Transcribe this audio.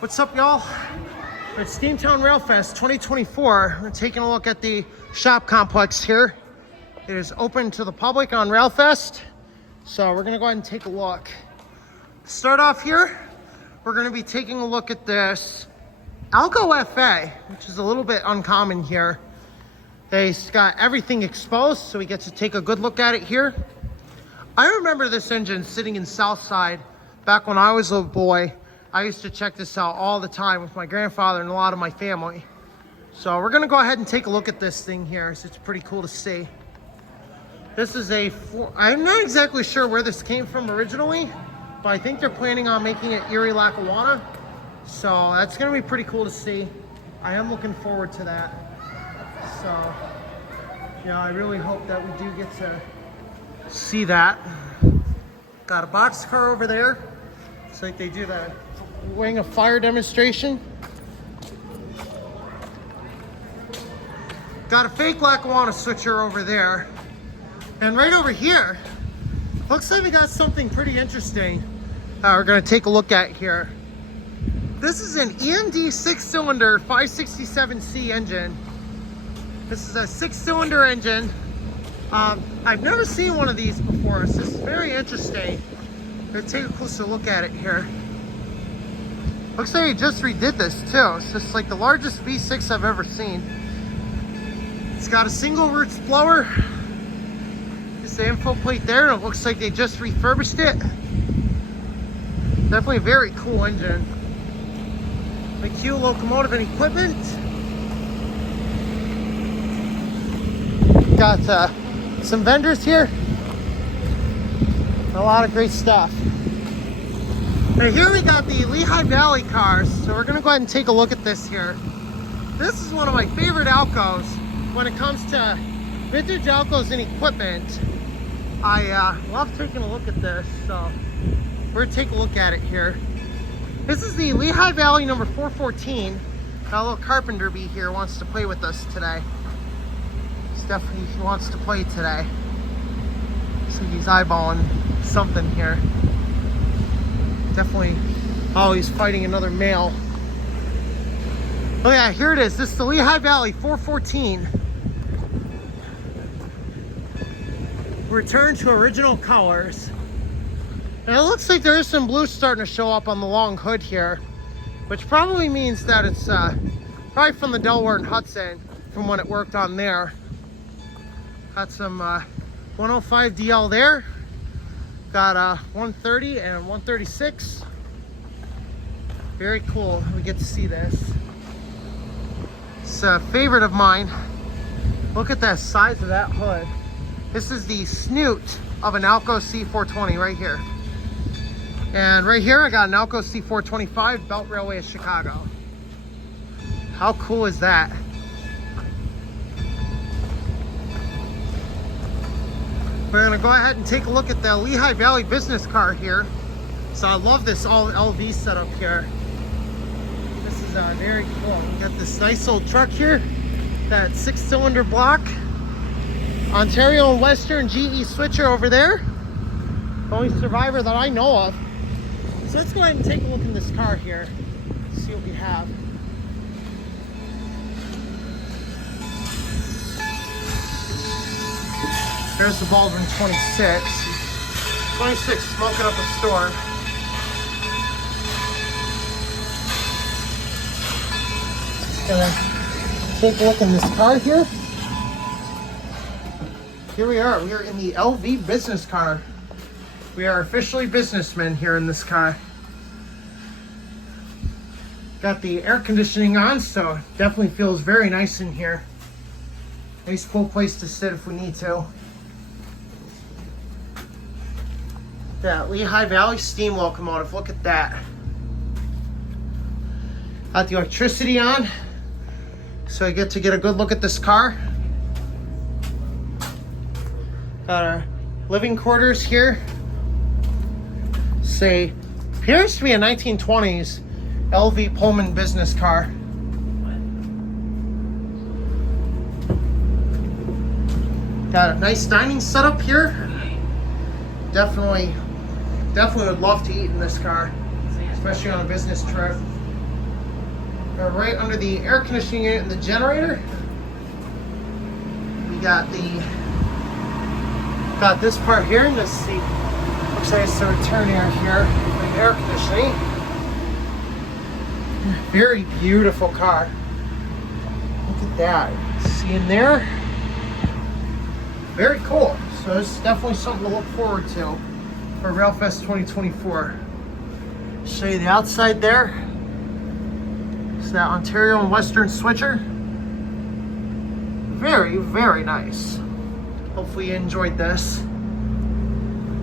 What's up, y'all? It's Steamtown Railfest 2024. We're taking a look at the shop complex here. It is open to the public on Railfest, so we're gonna go ahead and take a look. Start off here, we're gonna be taking a look at this Alco FA, which is a little bit uncommon here. They've got everything exposed, so we get to take a good look at it here. I remember this engine sitting in Southside back when I was a boy. I used to check this out all the time with my grandfather and a lot of my family. So we're gonna go ahead and take a look at this thing here. So it's pretty cool to see. This is I'm not exactly sure where this came from originally, but I think they're planning on making it Erie, Lackawanna. So that's gonna be pretty cool to see. I am looking forward to that. So yeah, I really hope that we do get to see that. Got a box car over there. It's like they do the wing of fire demonstration. Got a fake Lackawanna switcher over there. And right over here, looks like we got something pretty interesting we're gonna take a look at here. This is an EMD 6-cylinder 567C engine. This is a 6-cylinder engine. I've never seen one of these before, so this is very interesting. Let's take a closer look at it here. Looks like he just redid this too. It's just like the largest V6 I've ever seen. It's got a single roots blower. Just the info plate there, and it looks like they just refurbished it. Definitely a very cool engine. McHugh locomotive and equipment. Got some vendors here. A lot of great stuff. And here we got the Lehigh Valley cars. So we're gonna go ahead and take a look at this here. This is one of my favorite Alcos when it comes to vintage Alcos and equipment. I love taking a look at this. So we're gonna take a look at it here. This is the Lehigh Valley number 414. Got a little carpenter bee here, wants to play with us today. Definitely wants to play today. See, he's eyeballing something here. Definitely, oh, he's fighting another male. Oh yeah, here it is. This is the Lehigh Valley 414. Return to original colors. And it looks like there is some blue starting to show up on the long hood here, which probably means that it's probably from the Delaware and Hudson from when it worked on there. Got some 105 DL there. Got 130 and 136. Very cool. We get to see this. It's a favorite of mine. Look at the size of that hood. This is the snoot of an Alco C420 right here. And right here I got an Alco C425 Belt Railway of Chicago. How cool is that? We're gonna go ahead and take a look at the Lehigh Valley business car here. So I love this all LV setup here. This is very cool. We got this nice old truck here, that 6-cylinder block. Ontario and Western GE switcher over there. The only survivor that I know of. So let's go ahead and take a look in this car here. See what we have. There's the Baldwin 26. 26 smoking up a storm. Just gonna take a look in this car here. Here we are. We are in the LV business car. We are officially businessmen here in this car. Got the air conditioning on, so it definitely feels very nice in here. Nice cool place to sit if we need to. That Lehigh Valley steam locomotive, look at that. Got the electricity on, so I get to get a good look at this car. Got our living quarters here. Say, appears to be a 1920s LV Pullman business car. Got a nice dining setup here. Definitely would love to eat in this car, especially on a business trip. right under the air conditioning unit and the generator. We got this part here, and this seat looks like it's the return air here, the air conditioning. Very beautiful car. Look at that. See in there? Very cool. So this is definitely something to look forward to for Railfest 2024. Show you the outside there. It's that Ontario and Western switcher. Very, very nice. Hopefully you enjoyed this.